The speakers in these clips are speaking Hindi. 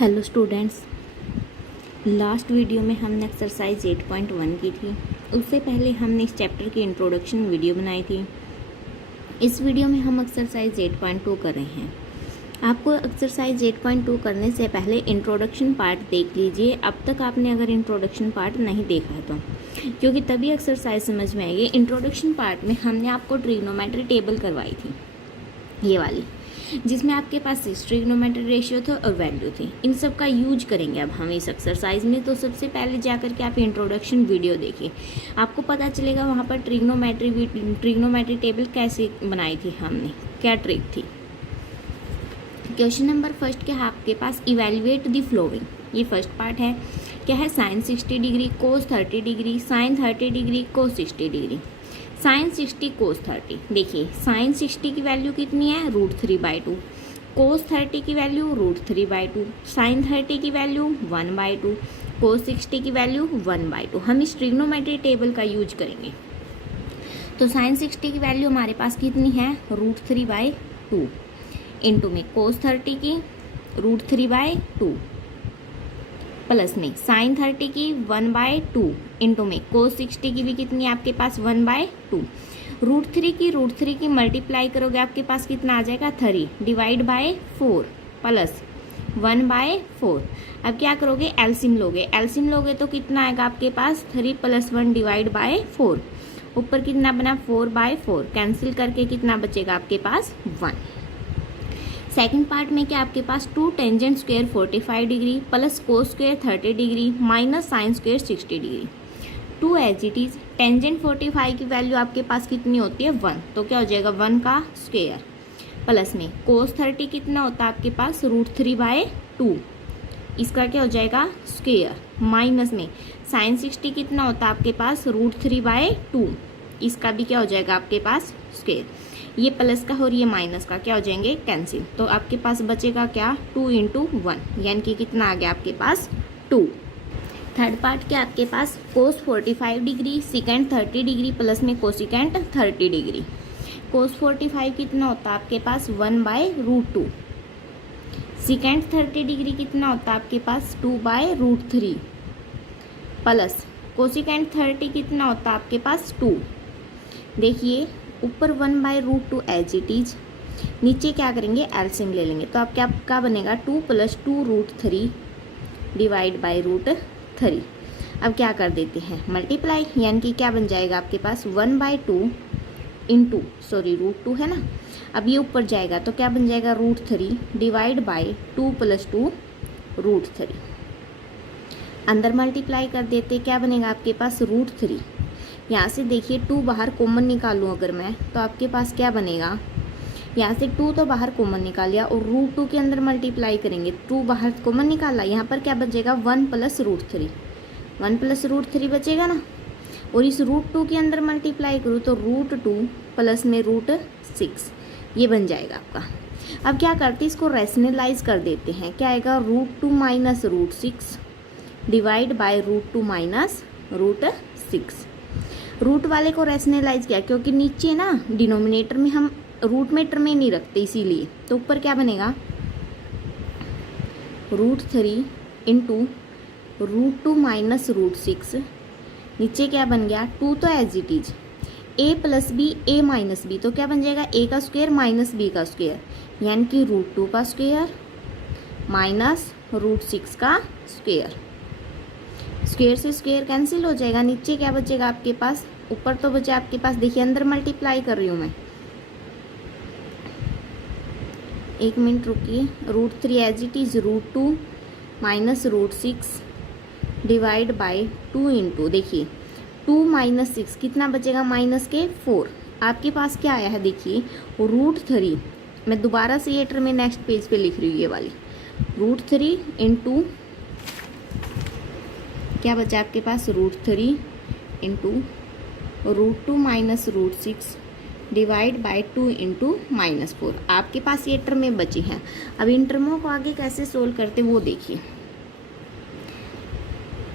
हेलो स्टूडेंट्स, लास्ट वीडियो में हमने एक्सरसाइज 8.1 की थी। उससे पहले हमने इस चैप्टर की इंट्रोडक्शन वीडियो बनाई थी। इस वीडियो में हम एक्सरसाइज 8.2 कर रहे हैं। आपको एक्सरसाइज 8.2 करने से पहले इंट्रोडक्शन पार्ट देख लीजिए, अब तक आपने अगर इंट्रोडक्शन पार्ट नहीं देखा है तो, क्योंकि तभी एक्सरसाइज समझ में आएगी। इंट्रोडक्शन पार्ट में हमने आपको ट्रिग्नोमेट्री टेबल करवाई थी, ये वाली, जिसमें आपके पास ट्रिग्नोमेट्री रेशियो था और वैल्यू थी। इन सब का यूज करेंगे अब हम इस एक्सरसाइज में। तो सबसे पहले जाकर के आप इंट्रोडक्शन वीडियो देखिए, आपको पता चलेगा वहाँ पर ट्रिग्नोमेट्री टेबल कैसे बनाई थी हमने, क्या ट्रिक थी। क्वेश्चन नंबर फर्स्ट क्या है आपके पास, इवेल्युएट द फ्लोइंग। ये फर्स्ट पार्ट है, क्या है, साइन 60 डिग्री, कोस 30 डिग्री, साइन 30 डिग्री, कोस 60 डिग्री। साइन 60 कोस 30, देखिए साइन 60 की वैल्यू कितनी है, √3/2, कोस 30 की वैल्यू √3/2, साइन 30 की वैल्यू 1/2, कोस 60 की वैल्यू 1/2। हम इस ट्रिग्नोमेट्री टेबल का यूज करेंगे। तो साइन 60 की वैल्यू हमारे पास कितनी है, √3/2, इंटू में कोस 30 की √3/2, प्लस में साइन 30 की 1/2, इंटू में कोस 60 की भी कितनी है आपके पास 1/2। √3 की मल्टीप्लाई करोगे आपके पास कितना आ जाएगा 3, डिवाइड बाय 4 प्लस 1/4। अब क्या करोगे, एलसीएम लोगे तो कितना आएगा आपके पास 3 + 1 डिवाइड बाय 4। ऊपर कितना बना 4/4, कैंसिल करके कितना बचेगा आपके पास 1। सेकंड पार्ट में क्या आपके पास 2 tangent square 45 degree plus cos square 30 degree minus sine square 60 degree. 2 as it is, tangent 45 की वैल्यू आपके पास कितनी होती है 1, तो क्या हो जाएगा 1 का स्क्वायर, प्लस में कोस 30 कितना होता है आपके पास √3/2, इसका क्या हो जाएगा स्क्वायर, माइनस में साइन 60 कितना होता है आपके पास √3/2, इसका भी क्या हो जाएगा आपके पास स्क्वायर। ये प्लस का और ये माइनस का क्या हो जाएंगे कैंसिल, तो आपके पास बचेगा क्या 2 × 1, यानी कि कितना आ गया आपके पास 2। थर्ड पार्ट क्या आपके पास, कोस 45 डिग्री सिकेंड 30 डिग्री प्लस में कोसिकेंट 30 डिग्री। कोस 45 कितना होता है आपके पास 1/√2, सिकेंड 30 डिग्री कितना होता है आपके पास 2/√3, प्लस कोसिकेंट 30 कितना होता है आपके पास 2। देखिए ऊपर 1/√2 एज इट इज, नीचे क्या करेंगे एलसीएम ले लेंगे, तो आप क्या बनेगा 2 + 2√3 डिवाइड बाय √3। अब क्या कर देते हैं मल्टीप्लाई, यानी कि क्या बन जाएगा आपके पास 1/2 इंटू √2 है ना, अब ये ऊपर जाएगा तो क्या बन जाएगा √3 डिवाइड बाय 2 + 2√3। अंदर मल्टीप्लाई कर देते, क्या बनेगा आपके पास √3। यहाँ से देखिए 2 बाहर कॉमन निकालूँ अगर मैं, तो आपके पास क्या बनेगा, यहाँ से 2 तो बाहर कॉमन निकाल लिया और √2 के अंदर मल्टीप्लाई करेंगे, 2 बाहर कॉमन निकाला, यहाँ पर क्या बचेगा 1 + √3, 1 + √3 बचेगा ना, और इस √2 के अंदर मल्टीप्लाई करूँ तो √2 प्लस में √6, ये बन जाएगा आपका। अब क्या करते हैं, इसको रैशनलाइज कर देते हैं, क्या आएगा √2 - √6 डिवाइड बाय √2 - √6। रूट वाले को रैशनलाइज किया, क्योंकि नीचे ना डिनोमिनेटर में हम रूट में टर्म नहीं रखते इसीलिए, तो ऊपर क्या बनेगा √3 इंटू √2 - √6, नीचे क्या बन गया 2 तो as it is, a + b a - b, तो क्या बन जाएगा a का स्क्वायर माइनस b का स्क्वायर, यानी कि √2 का स्क्वायर माइनस √6 का स्क्वायर। स्क्वायर से स्क्वायर कैंसिल हो जाएगा, नीचे क्या बचेगा आपके पास, ऊपर तो बचा आपके पास, देखिए अंदर मल्टीप्लाई कर रही हूँ मैं, 1 मिनट रुकिए, √3 as it is √2 - √6 divide by 2 into, देखिए 2 - 6 कितना बचेगा माइनस के 4। आपके पास क्या आया है देखिए √3, मैं दोबारा से ये टर्म में नेक्स्ट पेज पे लिख रही हूँ, ये वाली √3 इंटू क्या बचा आपके पास √3 इंटू √2 - √6 डिवाइड बाय 2 इंटू -4। आपके पास ये टर्म में बची हैं। अब इन टर्मों को आगे कैसे सोल्व करते वो देखिए।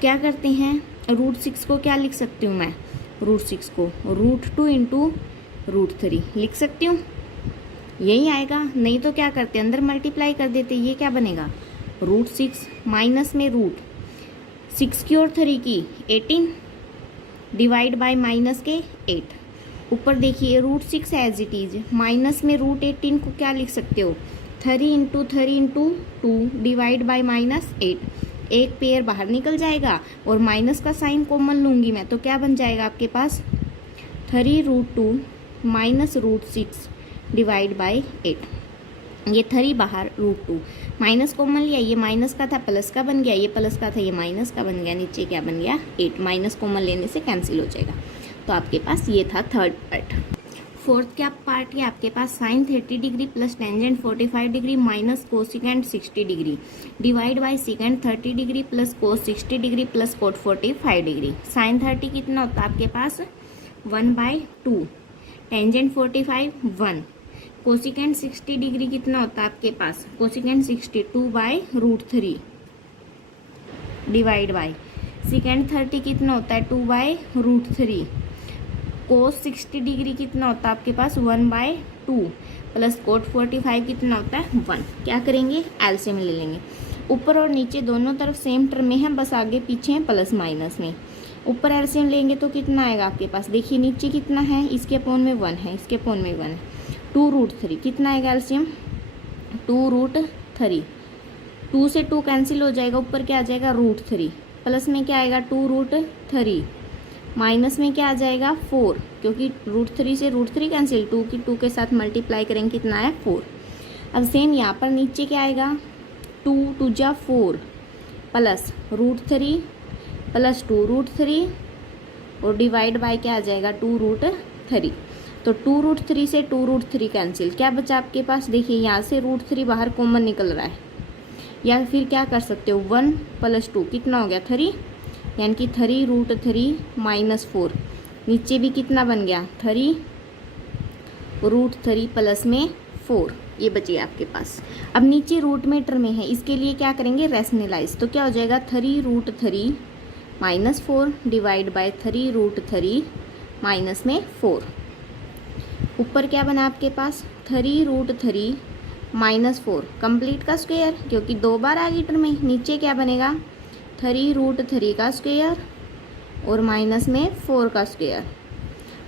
क्या करते हैं, √6 को क्या लिख सकती हूँ मैं, √6 को √2 इंटू √3 लिख सकती हूँ, यही आएगा। नहीं तो क्या करते अंदर मल्टीप्लाई कर देते, ये क्या बनेगा रूट 6 माइनस में रूट 6 की और 3 की 18 डिवाइड बाय माइनस के 8। ऊपर देखिए root 6 as it is, minus में रूट 18 को क्या लिख सकते हो 3 into 3 into 2 divide by minus 8। एक पेयर बाहर निकल जाएगा और माइनस का साइन कॉमन लूंगी मैं, तो क्या बन जाएगा आपके पास 3 root 2 minus root 6 divide by 8। ये 3 बाहर रूट 2 माइनस कॉमन लिया, ये माइनस का था प्लस का बन गया, ये प्लस का था ये माइनस का बन गया, नीचे क्या बन गया 8। माइनस कॉमन लेने से कैंसिल हो जाएगा। तो आपके पास ये था थर्ड पार्ट। फोर्थ क्या पार्ट है आपके पास sine 30 degree plus tangent 45 degree minus cosecant 60 degree divide by secant 30 degree plus cos 60 degree plus cot 45 degree. Sine 30 कितना होता है आपके पास 1/2, टेंजेंट 45 1, कोसिकेंट 60 डिग्री कितना होता है आपके पास कोसिकेंट 60 2/√3 डिवाइड बाय सेकेंड 30 कितना होता है 2/√3, कोस 60 डिग्री कितना होता है आपके पास 1/2 प्लस कोट 45 कितना होता है 1। क्या करेंगे एलसीएम ले लेंगे। ऊपर और नीचे दोनों तरफ सेम टर्म में है, बस आगे पीछे है प्लस माइनस में। ऊपर एलसीएम लेंगे तो कितना आएगा आपके पास, देखिए नीचे कितना है इसके अपोन में 1 है, इसके अपोन में 1 है, 2√3 कितना आएगा एलसीएम 2√3। 2 से 2 कैंसिल हो जाएगा, ऊपर क्या आ जाएगा √3, प्लस में क्या आएगा 2√3, माइनस में क्या आ जाएगा 4, क्योंकि √3 से √3 कैंसिल, 2 की 2 के साथ मल्टीप्लाई करेंगे कितना है 4। अब सेम यहाँ पर नीचे क्या आएगा 2 2 जा 4 प्लस √3 प्लस 2√3 और डिवाइड बाय क्या आ जाएगा 2√3। तो 2√3 से 2√3 कैंसिल, क्या बचा आपके पास, देखिए यहाँ से √3 बाहर कॉमन निकल रहा है, या फिर क्या कर सकते हो 1 प्लस 2 कितना हो गया 3, यानी कि 3√3 माइनस 4, नीचे भी कितना बन गया 3√3 प्लस में 4, ये बची आपके पास। अब नीचे रूट में टर्म में है, इसके लिए क्या करेंगे रैशनलाइज, तो क्या हो जाएगा 3√3 माइनस 4 डिवाइड बाय 3√3 माइनस में 4। ऊपर क्या बना आपके पास 3√3 माइनस 4 कंप्लीट का स्क्वायर, क्योंकि 2 बार आ गई टर्म में, नीचे क्या बनेगा 3√3 का स्क्वायर और माइनस में 4 का स्क्वायर।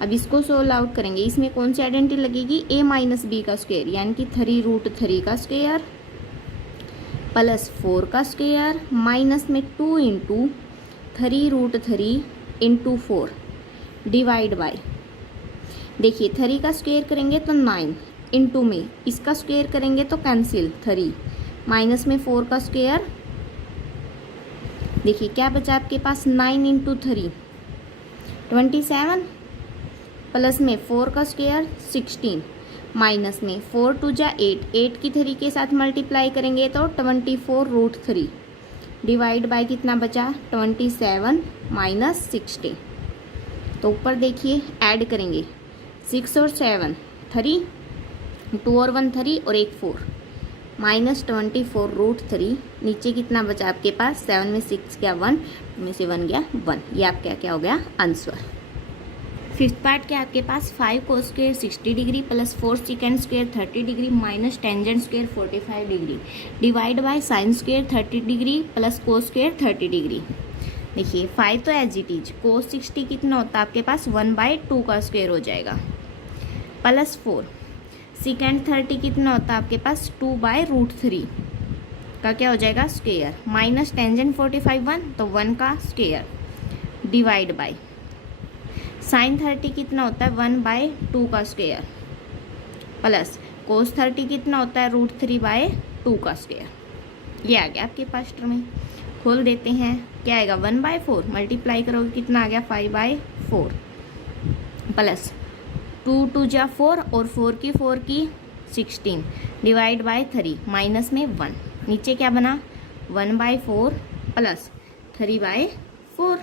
अब इसको सोल्व आउट करेंगे, इसमें कौन सी आइडेंटिटी लगेगी a माइनस बी का स्क्वायर, यानी कि 3√3 का स्क्वायर प्लस 4 का स्क्वायर माइनस में 2 इंटू 3√3 इंटू 4 डिवाइड बाय, देखिए 3 का स्क्वायर करेंगे तो 9 इंटू में इसका स्क्वायर करेंगे तो कैंसिल 3 माइनस में 4 का स्क्वायर, देखिए क्या बचा आपके पास 9 इंटू 3 27 प्लस में 4 का स्क्वायर 16 माइनस में 4 2 जा 8, 8 की 3 के साथ मल्टीप्लाई करेंगे तो 24√3 डिवाइड बाय कितना बचा 27 माइनस 60। तो ऊपर देखिए ऐड करेंगे 6 और 7 3, 2 और 1 3 और 1 4 माइनस 24√3, नीचे कितना बचा आपके पास 7 में 6 गया 1 में से 1 गया 1, ये आपका क्या हो गया आंसर। फिफ्थ पार्ट क्या आपके पास 5 cos square 60 degree plus 4 second square 30 degree minus tangent square 45 degree divide by sine square 30 degree plus cos square 30 degree. देखिए 5 तो एज इट इज, कोस 60 कितना होता है आपके पास 1/2 का स्क्वायर हो जाएगा प्लस 4, सेकेंड 30 कितना होता है आपके पास 2/√3 का क्या हो जाएगा स्क्वायर माइनस टेंजेंट 45 1 तो 1 का स्क्वायर डिवाइड बाय साइन 30 कितना होता है 1/2 का स्क्वायर प्लस कोस 30 कितना होता है √3/2 का स्क्वायर। ये आ गया आपके पास टर्म में, खोल देते हैं क्या आएगा 1/4 मल्टीप्लाई करोगे कितना आ गया 5/4 प्लस 2 2 जा 4 और 4 की 16 डिवाइड बाय 3 माइनस में 1, नीचे क्या बना 1/4 प्लस 3/4।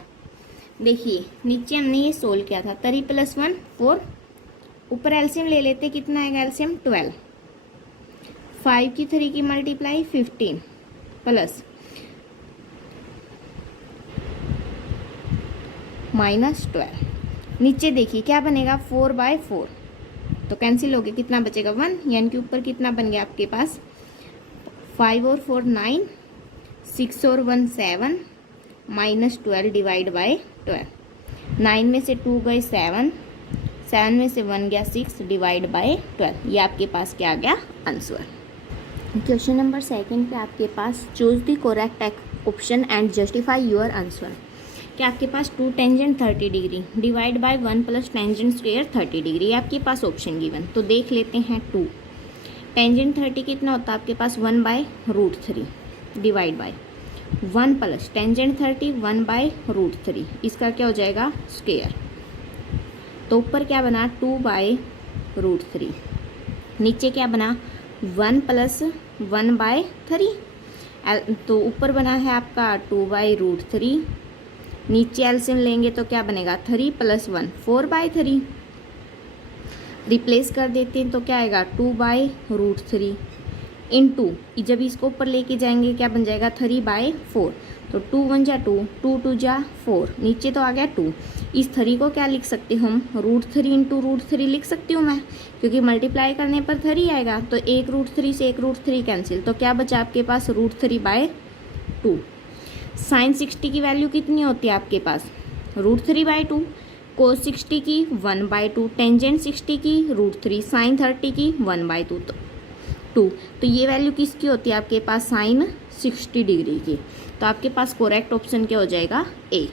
देखिए नीचे हमने ये सोल्व किया था 3 + 1 4, ऊपर एलसीएम ले लेते कितना आएगा एलसीएम 12, 5 की 3 की मल्टीप्लाई 15 प्लस -12, नीचे देखिए क्या बनेगा 4/4 तो कैंसिल हो गया, कितना बचेगा 1, यानी कि ऊपर कितना बन गया आपके पास 5 और 4 9 6 और 1 7 माइनस 12 डिवाइड बाय 12। 9 में से 2 गए 7, 7 में से 1 गया 6 डिवाइड बाय 12। ये आपके पास क्या आ गया आंसर। क्वेश्चन नंबर 2 पे आपके पास choose the correct option and justify your answer. कि आपके पास 2 tangent 30 degree divide by 1 plus tangent square 30 degree, आपके पास ऑप्शन गिवन। तो देख लेते हैं 2 टेंजेंट 30 कितना होता है आपके पास 1/√3 डिवाइड बाय 1 प्लस टेंजेंट 30 1/√3, इसका क्या हो जाएगा स्क्वायर। तो ऊपर क्या बना 2/√3, नीचे क्या बना 1 प्लस 1/3। तो ऊपर बना है आपका 2/√3, नीचे एलसीएम लेंगे तो क्या बनेगा 3 + 1 4/3। रिप्लेस कर देते हैं तो क्या आएगा 2/√3 इंटू, जब इसको ऊपर लेके जाएंगे क्या बन जाएगा 3/4। तो 2 1 जा 2, 2 2 जा 4, नीचे तो आ गया 2। इस 3 को क्या लिख सकते हम √3 इंटू √3 लिख सकती हूँ मैं, क्योंकि मल्टीप्लाई करने पर 3 आएगा। तो 1 √3 से 1 √3 कैंसिल, तो क्या बचा आपके पास √3/2। साइन 60 की वैल्यू कितनी होती है आपके पास √3/2, कोस 60 की 1/2, टेंजेंट 60 की √3, साइन 30 की 1/2। तो ये वैल्यू किसकी होती है आपके पास साइन 60 डिग्री की। तो आपके पास करेक्ट ऑप्शन क्या हो जाएगा ए।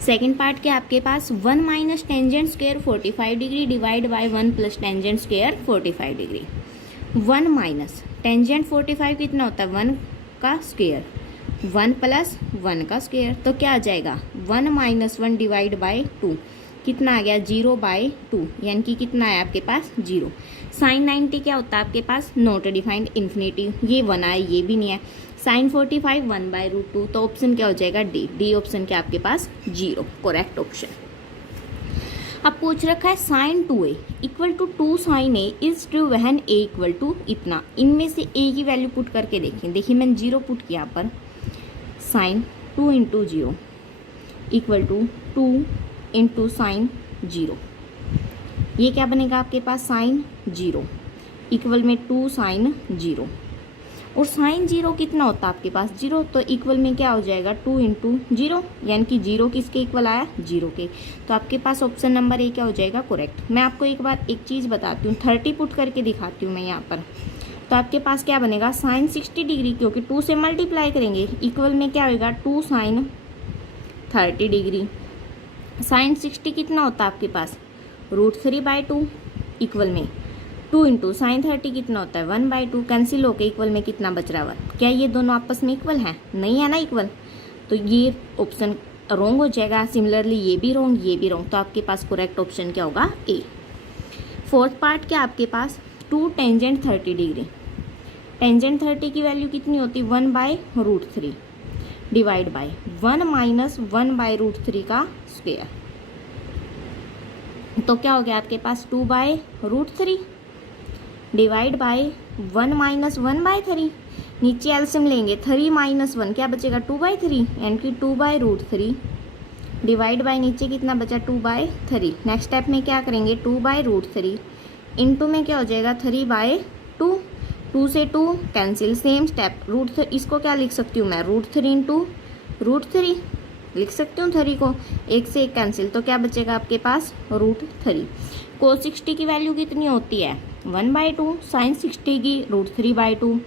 सेकेंड पार्ट के आपके पास 1 minus tangent square 45 degree divide by 1 plus tangent square 45 degree. 1 minus tangent 45 कितना होता है 1 का स्क्वायर, 1 प्लस 1 का स्क्वायर, तो क्या आ जाएगा 1 माइनस 1 डिवाइड बाय 2, कितना आ गया 0/2, यानी कि कितना है आपके पास 0। साइन 90 क्या होता है आपके पास नॉट डिफाइंड इन्फिनिटी, ये 1 है ये भी नहीं है। साइन 45 1/√2, तो ऑप्शन क्या हो जाएगा डी ऑप्शन क्या आपके पास 0 करेक्ट ऑप्शन। अब पूछ रखा है sine 2a equal to 2 sine a is true when a equal to इतना। इनमें से a की वैल्यू पुट करके देखें, देखिए मैंने 0 पुट किया यहाँ पर। साइन 2 × 0 इक्वल टू 2 × साइन 0, ये क्या बनेगा आपके पास साइन 0 इक्वल में 2 साइन 0, और साइन 0 कितना होता है आपके पास 0, तो इक्वल में क्या हो जाएगा 2 × 0, यानी कि 0 किसके इक्वल आया 0 के। तो आपके पास ऑप्शन नंबर ए क्या हो जाएगा करेक्ट। मैं आपको एक बार एक चीज़ बताती हूँ, 30 पुट करके दिखाती हूँ मैं यहाँ पर। तो आपके पास क्या बनेगा साइन 60 डिग्री, क्योंकि 2 से मल्टीप्लाई करेंगे, इक्वल में क्या होगा 2 साइन 30 डिग्री। साइन 60 कितना होता है आपके पास √3/2 इक्वल में 2 × साइन 30 कितना होता है 1/2, कैंसिल होकर इक्वल में कितना बच रहा है। क्या ये दोनों आपस में इक्वल हैं, नहीं है ना इक्वल, तो ये ऑप्शन रॉन्ग हो जाएगा। सिमिलरली ये भी रॉन्ग ये भी रॉन्ग, तो आपके पास करेक्ट ऑप्शन क्या होगा ए। फोर्थ पार्ट क्या आपके पास 2 टेंजेंट 30 डिग्री, टेंजेंट 30 की वैल्यू कितनी होती है 1/√3 डिवाइड बाय 1 माइनस 1/√3 का स्क्वायर, तो क्या हो गया आपके पास 2/√3 डिवाइड बाय 1 माइनस 1/3, नीचे एलसीएम लेंगे 3 माइनस 1 क्या बचेगा 2/3, यानी कि 2/√3 डिवाइड बाय नीचे कितना बचा 2/3। नेक्स्ट स्टेप में क्या करेंगे 2/√3 इंटू में क्या हो जाएगा 3/2, 2 से 2 कैंसिल, सेम स्टेप √3, इसको क्या लिख सकती हूँ मैं √3 × √3 लिख सकती हूँ 3 को, 1 से 1 कैंसिल, तो क्या बचेगा आपके पास √3। कोस 60 की वैल्यू कितनी होती है 1/2, साइन 60 की √3/2,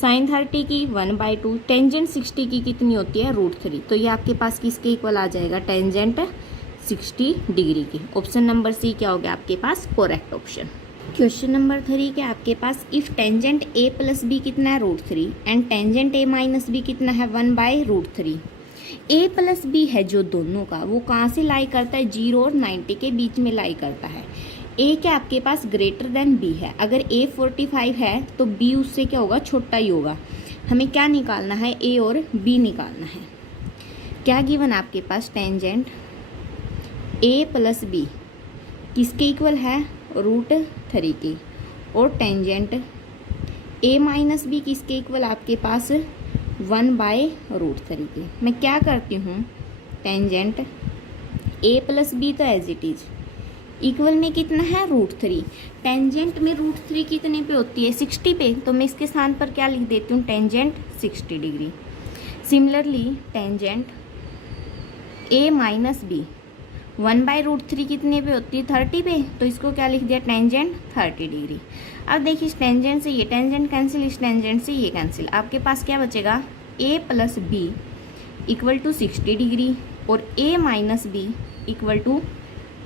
साइन 30 की 1/2, टेंजेंट 60 की कितनी होती है √3। तो ये आपके पास किसके इक्वल आ जाएगा टेंजेंट 60 डिग्री की। ऑप्शन नंबर सी क्या हो गया आपके पास करेक्ट ऑप्शन। क्वेश्चन नंबर 3 के आपके पास इफ टेंजेंट a + b कितना है √3 एंड टेंजेंट a - b कितना है 1/√3। a + b है जो दोनों का, वो कहाँ से लाई करता है 0 और 90 के बीच में लाई करता है। a क्या आपके पास ग्रेटर देन b है, अगर a 45 है तो b उससे क्या होगा छोटा ही होगा। हमें क्या निकालना है a और b निकालना है। क्या गिवन आपके पास टेंजेंट a + b किसके इक्वल है √3 की, और टेंजेंट a - b किसके इक्वल आपके पास 1/√3 की। मैं क्या करती हूँ टेंजेंट a + b तो एज इट इज इक्वल में कितना है √3। टेंजेंट में √3 कितने पे होती है 60 पे, तो मैं इसके स्थान पर क्या लिख देती हूँ tangent 60 degree. Similarly tangent A minus B 1/√3 कितने पे होती है 30 पे, तो इसको क्या लिख दिया टेंजेंट 30 डिग्री। अब देखिए इस टेंजेंट से ये टेंजेंट कैंसिल, इस टेंजेंट से ये कैंसिल, आपके पास क्या बचेगा A plus B equal to 60 degree और A minus B equal to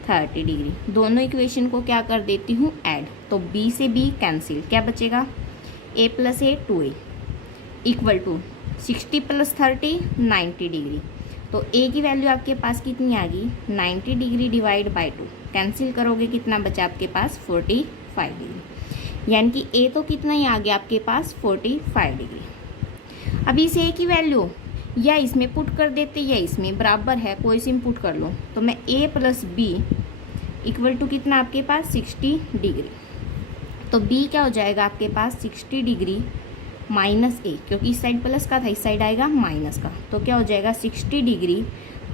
30 degree. दोनों इक्वेशन को क्या कर देती हूँ ऐड, तो B से B कैंसिल, क्या बचेगा A plus A 2A equal to 60 plus 30 90 degree. तो A की वैल्यू आपके पास कितनी आ गई 90 डिग्री डिवाइड बाई 2, कैंसिल करोगे कितना बचा आपके पास 45 डिग्री, यानी कि A तो कितना ही आ गया आपके पास 45 डिग्री। अब इस A की वैल्यू या इसमें पुट कर देते या इसमें, बराबर है कोई सी पुट कर लो, तो मैं A plus B equal to कितना आपके पास 60 डिग्री, तो B क्या हो जाएगा आपके पास 60 डिग्री माइनस A, क्योंकि इस साइड प्लस का था इस साइड आएगा माइनस का, तो क्या हो जाएगा 60 डिग्री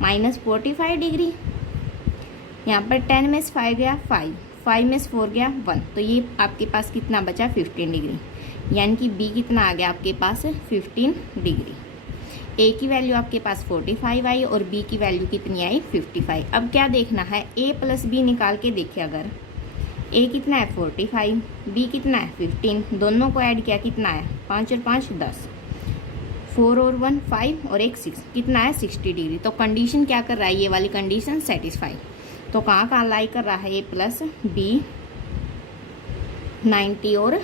माइनस 45 डिग्री। यहाँ पर 10 में से 5 गया 5 में से 4 गया 1, तो ये आपके पास कितना बचा 15 डिग्री, यानी कि B कितना आ गया आपके पास 15 डिग्री। A की वैल्यू आपके पास 45 आई और B की वैल्यू कितनी आई 55। अब क्या देखना है A प्लस बी निकाल के देखिए, अगर A कितना है 45, B कितना है 15, दोनों को ऐड किया कितना है 5 और 5 10, 4 और 1 5 और 1 6, कितना है 60 डिग्री। तो कंडीशन क्या कर रहा है, ये वाली कंडीशन सेटिस्फाई, तो कहाँ कहाँ लाई कर रहा है A प्लस बी 90 और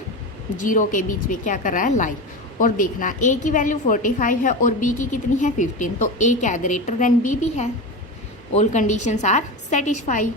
0 के बीच में क्या कर रहा है लाई। और देखना A की वैल्यू 45 है और B की कितनी है 15, तो A क्या ग्रेटर देन B भी है, ऑल कंडीशंस आर सेटिस्फाई।